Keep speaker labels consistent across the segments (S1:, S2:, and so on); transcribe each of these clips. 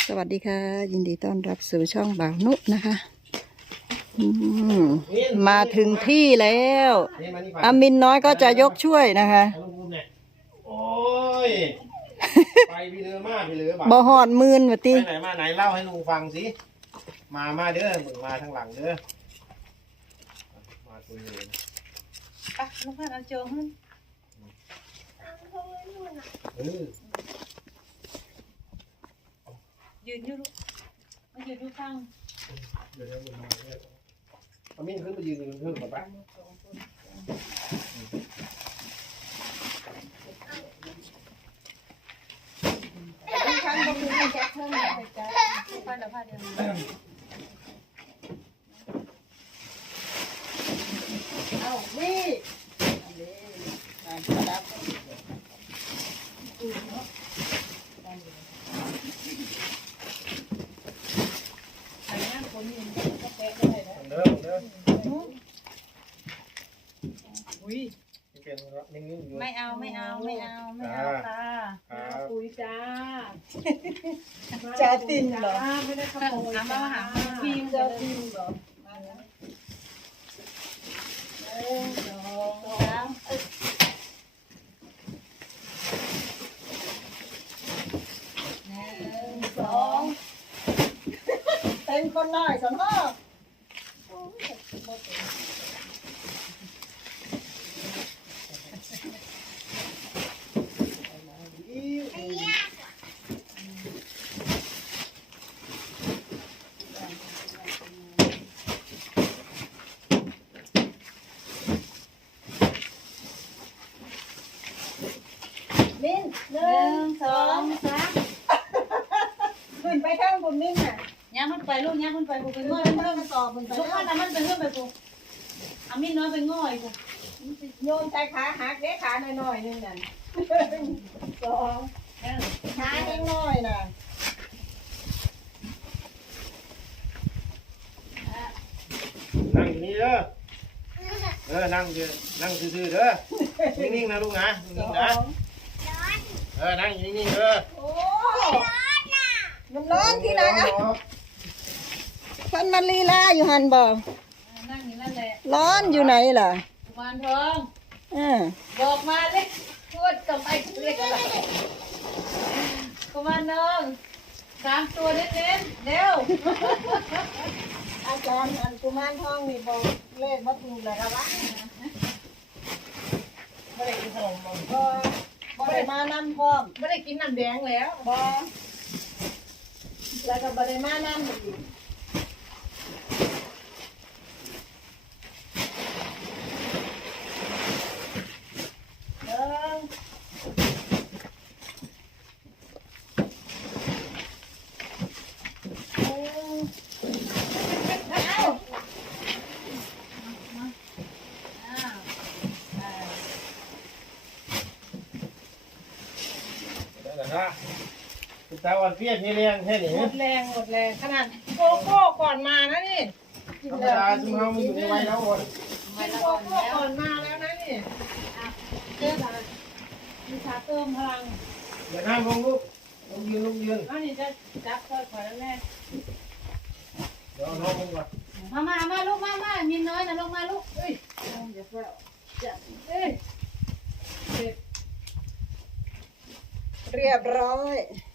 S1: สวัสดีค่ะยินดีต้อนรับสู่ช่องบ่าวนุนะคะมาถึงที่แล้วอามินน้อยก็จะยกช่วยนะคะ
S2: โอ้ยไปพี่เลือมาพี่เลือ
S1: บ่หอดมืนวะติ
S2: ไปไหนมาไหนเล่าให้ลุงฟังสิมาเด้อมึงมาทางหลังเด้อมาตัวนี้
S3: ไปลูกพันเอาโจขึ้นยืนอยู่ลูกมายืนอยู่ข้าง
S2: เดี๋ยวมึงมาเนี่ยเอามิ้นขึ้นมายืนอยู่บนเทิงก่อนปะ
S3: ข้างบนมีแจ็คเพิ่มเลยจ้าลูกพันเดี๋ยวพาเดี๋ยวเอาวิ่ง
S2: เด้ออุ้ยเป็นนิ่งๆอยู่
S3: ไม่เอาค่ะ
S4: ปุ๋ยจ้า
S1: จะตินเหรอ
S4: ไม่ได้ขโมย
S3: มาหาฟิล์ม
S4: จะตินเหรอ
S1: สองเป็นคนน้อยสนอมิ้นหนึ่ง
S3: 1 2 3
S1: ขึ้นไปข้างบนมิ้นน่ะ
S3: ย่างมันไปลูกย่างมันไปกูไปง่อย
S1: ขึ้น
S3: มัน
S1: เพิ่มมาต่อบนไป
S3: ลูกพันเอามันไปเพิ่มไปกูเอามีน้อยไปง่อยกู
S1: โยนใจขาหักเด็กขาหน่อยๆนึงนั่นสองขาเล็กน้อยน่ะ
S2: นั่งอยู่นี่เด้อนั่งซื่อๆเด้อนิ่งๆนะลูกนะนิ่งๆนะนั่งอยู่นิ่งๆเด้อ
S1: โอ้มันร้อนที่ไหนอ่ะพันมันลีลาอยู่หันบ่
S3: นั่งอยู่นั่นแหละ
S1: ร้อนอยู่ไหนล่ะ
S3: กุมารทอง
S1: บอก
S3: มาเลยพูดกับไอ้เรียกอะไรกุมารทอง3 ตัวเน้นๆเร็ว
S1: อาจารย์อันกุมารทองนี่บอกเลขมาถูกเลยครับวะบ่ได้กินขนมบ่ได้มานำพร้อม
S3: ไม่ได้กินน้ำแดงแล้ว
S1: บ่แล้วก็บ่ได้มานำอีก
S2: คุณตาวันเพี้ยนนี่เลี้ยงแค่นี้
S4: หมดแรงขนาดโกโก้ก่อนมานะนี่
S2: ธรรมดาซึ่งเขาอยู่ในวัยแล้วอด
S4: กินโกโก้ก่อนมาแล้วนะนี่เจ้ามีชาเติมพลัง
S2: เดี๋ยวนั่งลงลูกลุกยืน
S4: อันนี้จะจับเธอขอแล้วแม่
S2: เดี๋ยวน้องลงก่อน
S3: มาลูกมามีน้อยนะลงมาลูก
S4: เฮ้ยเดี๋ยวจะเอ้ย
S1: เรียบร้อย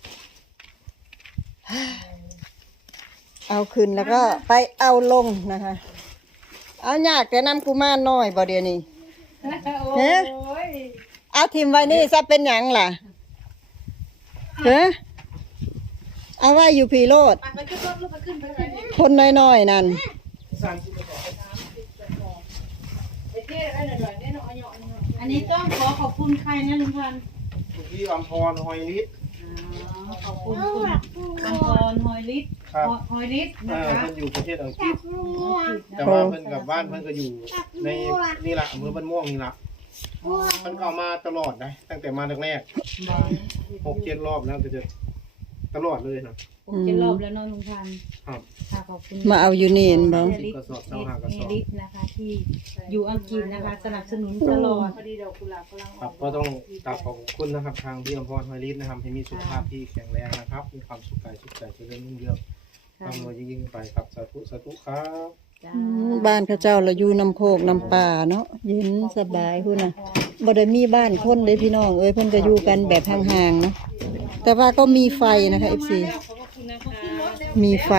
S1: เอาขึ้นแล้วก็ไปเอาลงนะคะ เอายากแต่นำกุมารน้อยบ่เดี๋ยวนี้
S4: โอ้ย
S1: เอาทิมไว้นี่ซะเป็นหยังล่ะเฮ้เอาไว้อยู่พีโรด
S3: ไปขึ้นรถลูกไปขึ้น
S1: คนน้อยๆนั่น
S2: สั่งชุดกระสอบ
S4: ไอ้เจ๊ได้หน่อยๆเนี่ยเนาะเนาะ
S3: อันนี้ต้องขอบคุณใครนะลุงพันธุ์
S2: คุณพี่อมพรหอยลิตร
S3: ขอบคุณคุณอังกรหอยลิศ
S2: ครับ
S3: หอยลิศนะคะ
S2: เพิ่นอยู่ประเทศอังกฤษแต่ว่าเพิ่นกับบ้านเพิ่นก็อยู่ในนี่ละอำเภอบ้านม่วงนี่ละเพิ่นเข้ามาตลอดนะตั้งแต่มาแรกๆ6-7 รอบแล้วก็จะตลอดเลยนะ
S3: ผมจะรอบแล้วเน้องลุงพันธุ์
S2: ครับ
S3: ค่ะขอบคุณ
S1: มาเอาอยู่นี่เห็นบ่
S2: 10 กระสอบเจ้าหากระสอบ
S3: เอริสนะคะที่อยู่อังกฤษนะคะสนับสนุนตลอดพอดีดอกกุหลาบกำลังอ
S2: ครั
S3: อบ ก
S2: ก็ต้องกราบขอบคุณนะครับทางพี่อมพรไฮริสนะครับให้มีสุขภาพที่แข็งแรงนะครับมีความสุขกายสุขใจเจริญรุ่งเรืองร่ำรวยยิ่งๆไปครับสาธุสาธุครับ
S3: จ้า
S1: บ้านเขาเจ้าละอยู่น้ำโคกน้ำป่าเนาะเย็นสบายพุ่นน่ะบ่ได้มีบ้านคนเลยพี่น้องเอ้ยเพิ่นก็อยู่กันแบบห่างๆเนาะแต่ว่าก็มีไฟนะคะ FC มีไฟ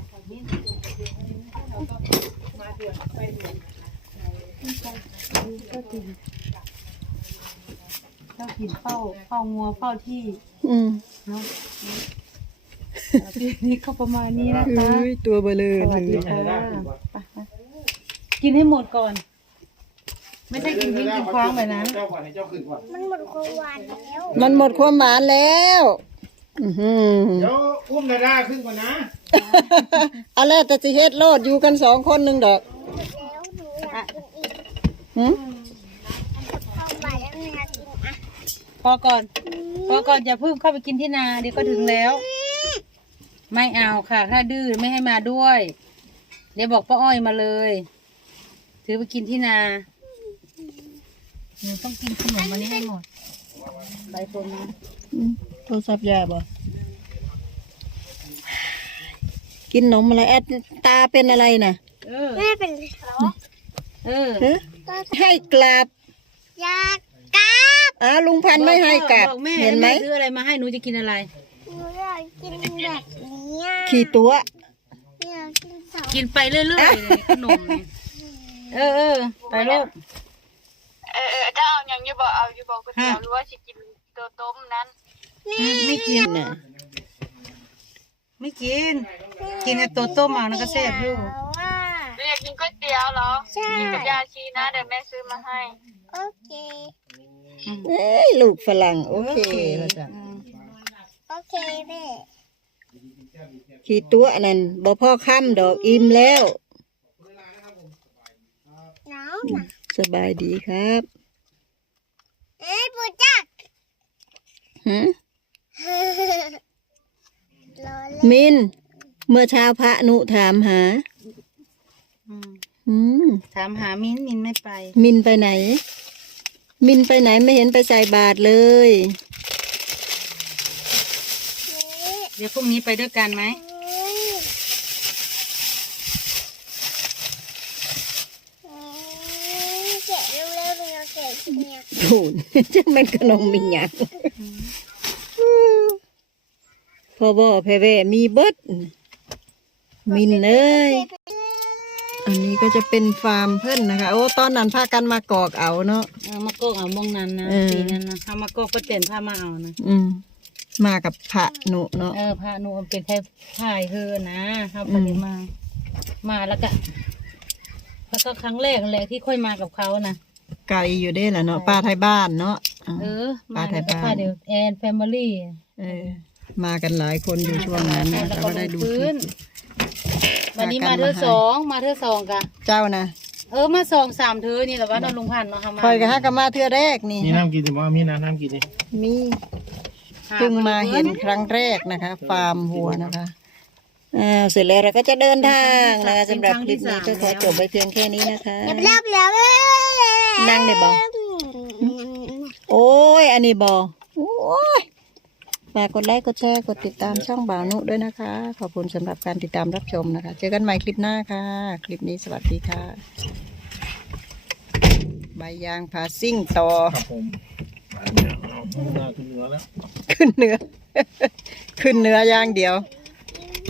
S3: เจ้าถิ่นเฝ้างัวเฝ้าที่
S1: อืม
S3: เนาะทีนี้ก็ประมาณนี้นะคะ
S1: เอ้ยตัวเบลอ
S3: สวัส
S1: เล
S3: ดี
S1: ย
S3: ค่ะกินให้หมดก่อน ไม่ใช่กินทิ้งกินคว้างแบบนั้น
S2: เจ้าก่อนให้เจ้าขึ้นก่อน
S1: มันหมดความหวานแล้วอื้อหือ
S2: เดี๋ยวอุ้มดาดาขึ้นก่อนนะ
S1: เอาแล้วแต่สิเฮ็ดโลดอยู่กัน2 คนหนึงดอกหืม
S3: พอก่อนอย่าเพิ่งเข้าไปกินที่นาเดี๋ยวก็ถึงแล้ว ไม่เอาค่ะ ถ้าดื้อไม่ให้มาด้วย เดี๋ยวบอกป้าอ้อยมาเลย ถือไปกินที่นาหนูต้องกินขนมอันนี้ให้หมดไปตัวมา
S1: โทรศัพท์ยาบ่กินนมอะไรแอดตาเป็นอะไรน่ะ
S3: แม่เป็นเออ
S1: ฮะให้กลับ
S4: อยากกลับ
S1: ลุงพันธุ์ไม่ให้กลับ
S3: บอกแม่
S1: เห็นไหม
S3: แซื้ออะไรมาให้หนูจะกินอะไร
S4: หนูอยากกินแบบนี้อ่ะ
S1: ขี่ตัว
S4: อยากกินสอง
S3: กินไปเรื่อยๆเลยขนมเนี่ยเออไปลูก
S5: ถ้าเอาอย่างอยู่บอกเอาอยู่บอกก๋วยเตี๋ยวหรือว่าสิกินตัวต้มนั้น
S3: ไม่กิน
S1: น่ะ
S3: ไม่กิน กินไอ้ตัวต้มเอานะก็แซ่บอยู่
S4: แล้วอ่ะ
S5: หรืออยากกินก๋วยเตี๋ยวเหรอ
S4: ใช่
S5: กินกับยาชีนะเดี๋ยวแม่ซื้อมาให้
S4: โอเค
S1: เอ้ยลูกฝรั่งโอเคแล้วจ้ะ
S4: โอเคแม่
S1: ขี่ตัวอันนั้นบ่พ่อค่ำดอกอิ่มแล้ว
S4: หนาวนะ
S1: สบายดีครับ
S4: เอ้ยปูจัก
S1: หืม
S4: รอเล่น
S1: มิน เมื่อเช้าพระนุถามหา อืม
S3: ถามหามิ้นไม่ไป
S1: มินไปไหน มินไปไหนไม่เห็นไปใส่บาตรเลย
S3: เดี๋ยวพรุ่งนี้ไปด้วยกันไหม
S4: แกะเร็วๆเราแกะกินเนี่ย
S1: โถูน จังเป็นขนมมีหยังพ่อบ่แพ่แว่มีเบิดมินเอ้ย อันนี้ก็จะเป็นฟาร์มเพิ่นนะคะ โอ้ตอนนั้นพากันมากอกเอาเนาะ
S3: มากอกเอามองนั้นนะ
S1: เออ
S3: ปีนั้นนะเอามากอกก็เต็นผ้ามาเอานะ
S1: มากับพระหนุเนาะ
S3: ผ้าหนูเป็นแค่ผ้าเธอนะเขาไปมา มาแล้วก็ครั้งแรกเลยที่ค่อยมากับเขานะ
S1: ไกลอยู่ได้แหละเนาะป้าไทยบ้านเนาะ
S3: มาแล้วก็ผ้าเดี๋ยวแอนแฟมิลี่
S1: มากันหลายคนอยู่ช่วงนั้นนะ
S3: แล้ว
S1: เรา
S3: ก็
S1: ก็
S3: ล
S1: ได้
S3: ง
S1: ดูค
S3: พื้
S1: ลิ
S3: น
S1: ป
S3: วันนี้มาเธอสองกะ
S1: เจ้านะ
S3: มา2-3เธอนี่แหละว่าน้องลุงพันธุ์เนาะค่ะมา
S1: คอยกับฮักกันมาเทื่อแรกนี่
S2: มีน้ำกินสิบ่มีน้ำกินนี่
S1: มีเพิ่งมาเห็นครั้งแรกนะคะ ฟาร์มวัวนะคะเสร็จแล้วเราก็จะเดินทางนะคะสำหรับคลิปนี้ก็ขอจบไปเพียงแค่นี้นะคะ
S4: เรียบร้อย
S1: นั่งได้บ่โอ้ย อันนี้บ่โอ้ยฝากกดไลค์กดแชร์กดติดตามช่องบ่าวนุด้วยนะคะ ขอบคุณสำหรับการติดตามรับชมนะคะ เจอกันใหม่คลิปหน้าค่ะ คลิปนี้สวัสดีค่ะ ใบยางพาซิ่งต่อ
S2: ครับผมขึ้นเนื้อแล้ว
S1: ขึ้นเนื้อ ขึ้นเนื้อย่างเดียว